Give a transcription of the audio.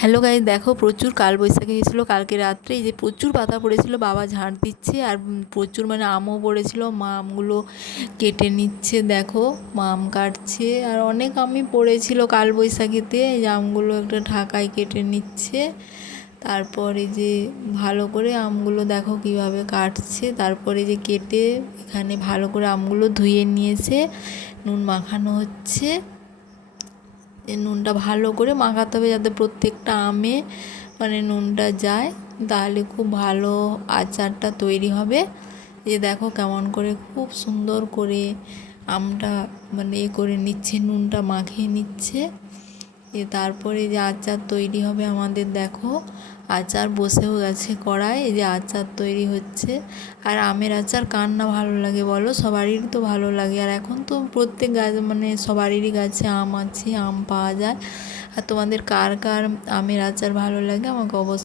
Hello guys, দেখো প্রচুর কালবৈশাখী হয়েছিল কালকে রাত্রে। এই যে প্রচুর পাতা পড়েছিল, বাবা ঝাড় দিচ্ছে। আর প্রচুর মানে আমও পড়েছিল, মা আমগুলো কেটে নিচ্ছে। দেখো মা আম কাটছে। আর অনেক আমই পড়েছিল কালবৈশাখীতে, এই যে আমগুলো একটা ঢাকায় কেটে নিচ্ছে। তারপরে যে ভালো করে আমগুলো দেখো কিভাবে কাটছে। তারপরে যে কেটে এখানে ভালো করে আমগুলো ধুয়ে নিয়েছে, নুন মাখানো হচ্ছে। এই নুনটা ভালো করে মাখাতে হবে যাতে প্রত্যেকটা আমে মানে নুনটা যায়, তাহলে খুব ভালো আচারটা তৈরি হবে। এই দেখো কেমন করে খুব সুন্দর করে আমটা মানে করে নিচ্ছে, নুনটা মাখিয়ে নিচ্ছে। তারপরে যে আচার তৈরি হবে আমাদের, দেখো আচার বসেও গেছে কড়াই, এই যে আচার তৈরি হচ্ছে। আর আমের আচার কার না ভালো লাগে বলো, সবারই তো ভালো লাগে। আর এখন তো প্রত্যেক গাছ মানে সবারই গাছে আম আছে, আম পাওয়া যায়। আর তোমাদের কার কার আমের আচার ভালো লাগে আমাকে অবশ্যই